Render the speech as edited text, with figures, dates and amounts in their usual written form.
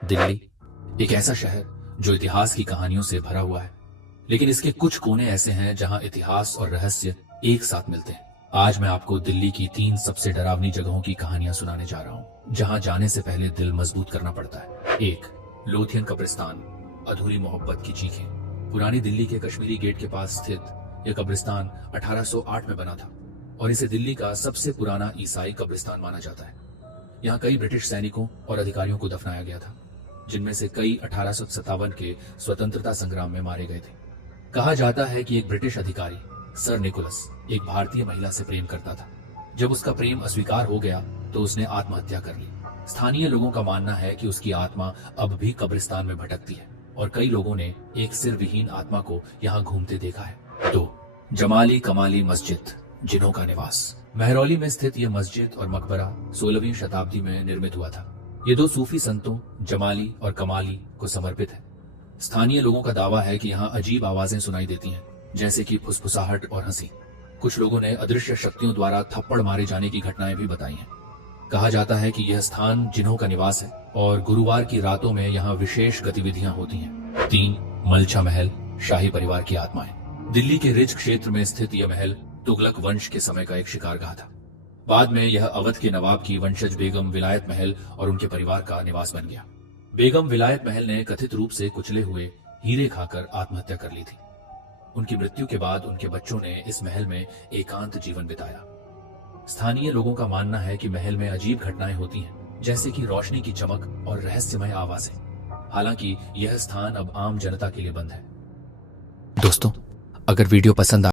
दिल्ली एक ऐसा शहर जो इतिहास की कहानियों से भरा हुआ है, लेकिन इसके कुछ कोने ऐसे हैं जहां इतिहास और रहस्य एक साथ मिलते हैं। आज मैं आपको दिल्ली की 3 सबसे डरावनी जगहों की कहानियां सुनाने जा रहा हूं, जहां जाने से पहले दिल मजबूत करना पड़ता है। 1. लोथियन कब्रिस्तान, अधूरी मोहब्बत की चीखें। पुरानी दिल्ली के कश्मीरी गेट के पास स्थित यह कब्रिस्तान 1808 में बना था और इसे दिल्ली का सबसे पुराना ईसाई कब्रिस्तान माना जाता है। यहाँ कई ब्रिटिश सैनिकों और अधिकारियों को दफनाया गया था, जिनमें से कई 1857 के स्वतंत्रता संग्राम में मारे गए थे। कहा जाता है कि एक ब्रिटिश अधिकारी सर निकोलस एक भारतीय महिला से प्रेम करता था। जब उसका प्रेम अस्वीकार हो गया तो उसने आत्महत्या कर ली। स्थानीय लोगों का मानना है कि उसकी आत्मा अब भी कब्रिस्तान में भटकती है और कई लोगों ने एक सिर विहीन आत्मा को यहाँ घूमते देखा है। 2. जमाली कमाली मस्जिद, जिन्हों का निवास। महरौली में स्थित यह मस्जिद और मकबरा 16वीं शताब्दी में निर्मित हुआ था। ये 2 सूफी संतों जमाली और कमाली को समर्पित है। स्थानीय लोगों का दावा है कि यहाँ अजीब आवाजें सुनाई देती हैं, जैसे कि फुसफुसाहट और हंसी। कुछ लोगों ने अदृश्य शक्तियों द्वारा थप्पड़ मारे जाने की घटनाएं भी बताई हैं। कहा जाता है कि यह स्थान जिन्हों का निवास है और गुरुवार की रातों में यहाँ विशेष गतिविधियां होती हैं। 3. मलछा महल, शाही परिवार की आत्माएं। दिल्ली के रिज क्षेत्र में स्थित यह महल तुगलक वंश के समय का एक शिकारगाह था। बाद में यह अवध के नवाब की वंशज बेगम विलायत महल और उनके परिवार का निवास बन गया। बेगम विलायत महल ने कथित रूप से कुचले हुए हीरे खाकर आत्महत्या कर ली थी। उनकी मृत्यु के बाद उनके बच्चों ने इस महल में एकांत जीवन बिताया। स्थानीय लोगों का मानना है कि महल में अजीब घटनाएं होती हैं, जैसे कि रोशनी की चमक और रहस्यमय आवाजें। हालांकि यह स्थान अब आम जनता के लिए बंद है। दोस्तों, अगर वीडियो पसंद